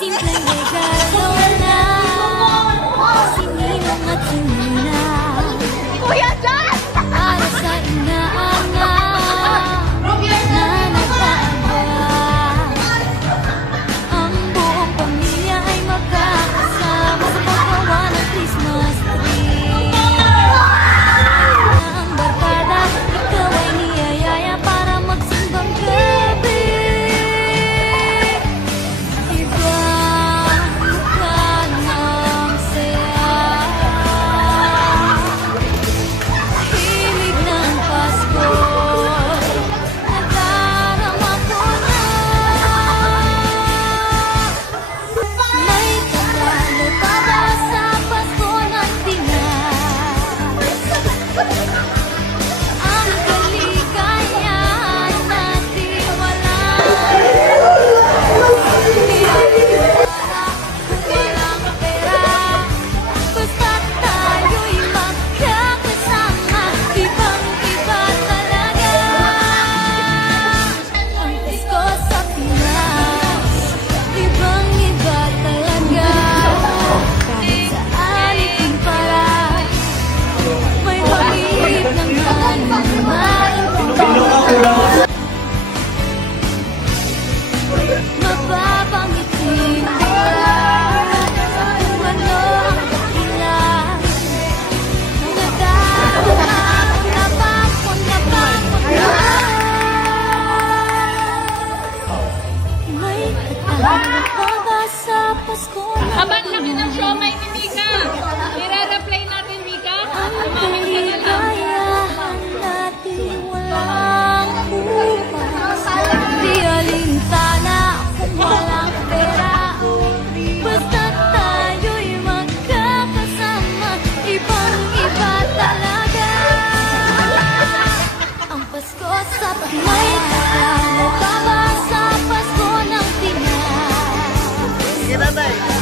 Simpleng regalo na sininong at sinina Kuya John! Para sa inaanga na nag-aaba. Ang buong pamilya ay magkakasama sa paggawa ng Christmas tree. Ang barkada, ikaw ay niyayaya para magsimbang gabi. Iba ka ng saya. Himig ng Pasko, nadarama ko na. May tatalo pa ba sa Pasko ng Pinas? Ang kaligayahan natin walang pera. Basta't tayo'y magkakasama, ibang-iba talaga. Ang Pasko sa Pinas, ibang-iba talaga. Kahit saan ipimpara, may pag-ibig naman na maintindihan. Mapapangiti mo kung ano ang dahilan. Nadarama ko na may katalo pa ba sa Pasko ng Habang laki ng siomay ni Mika, i-re-replay natin, Mika. ang Mamamit ka na lang. kaligayahan natin walang bukas. Di alintana kung walang pera. Basta't tayo'y magkakasama, ibang-iba talaga. Ang Pasko sa may katalo pa ba sa Pasko ng Pinas? Sige, tatay.